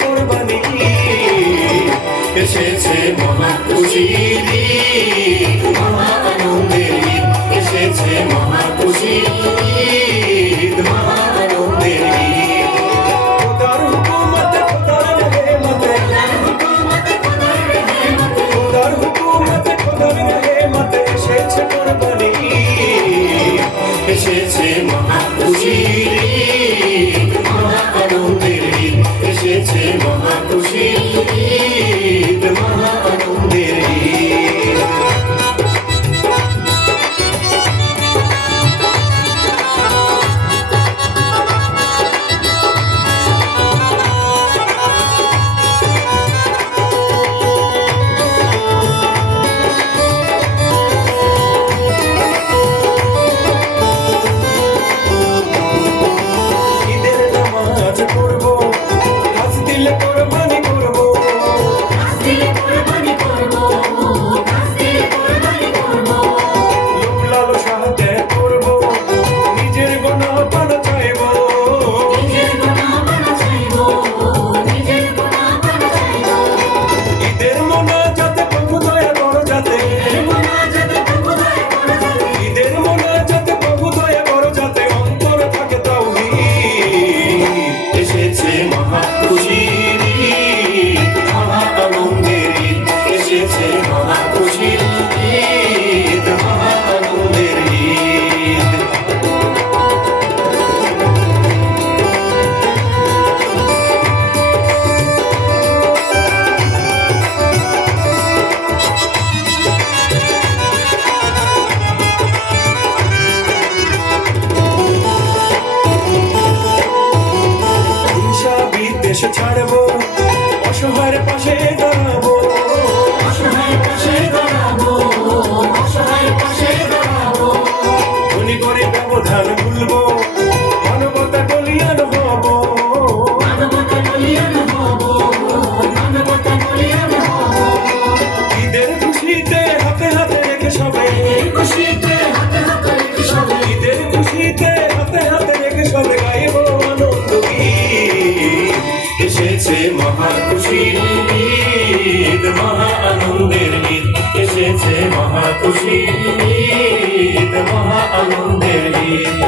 কোরবানি এসেছে মহা খুশির ঈদ, মহা আনন্দের ঈদ এসেছে মহা খুশির ঈদ, মহা আনন্দের ঈদ। খোদার হুকুমতে খোদার রহমতে, খোদার হুকুমতে খোদার রহমতে এসেছে কোরবানি এসেছে মহা খুশির ঈদ, মহা আনন্দের ঈদ এসেছে মহা খুশির ঈদ, মহা আনন্দের ঈদ। দেশে ছাড়বো, অসহায়ের পাশে দাঁড়াবো, অসহায়ের পাশে দাঁড়াবো, অসহায়ের পাশে দাঁড়াবো। ধনী গরিব ব্যবধান ভুলবো, মানবতা বলিয়ান হব, মানবতা বলিয়ান হব, মানবতা বলিয়ান হব। ঈদের খুশিতে হাতে হাতে রেখে সবে, খুশিতে হাতে হাতে রেখে সবে, ঈদের খুশিতে হাতে হাতে রেখে সবে গাইবো আনন্দ গীত। এসেছে মহা খুশির ঈদ, মহা আনন্দের ঈদ এসেছে মহা খুশির ঈদ, মহা আনন্দের ঈদ।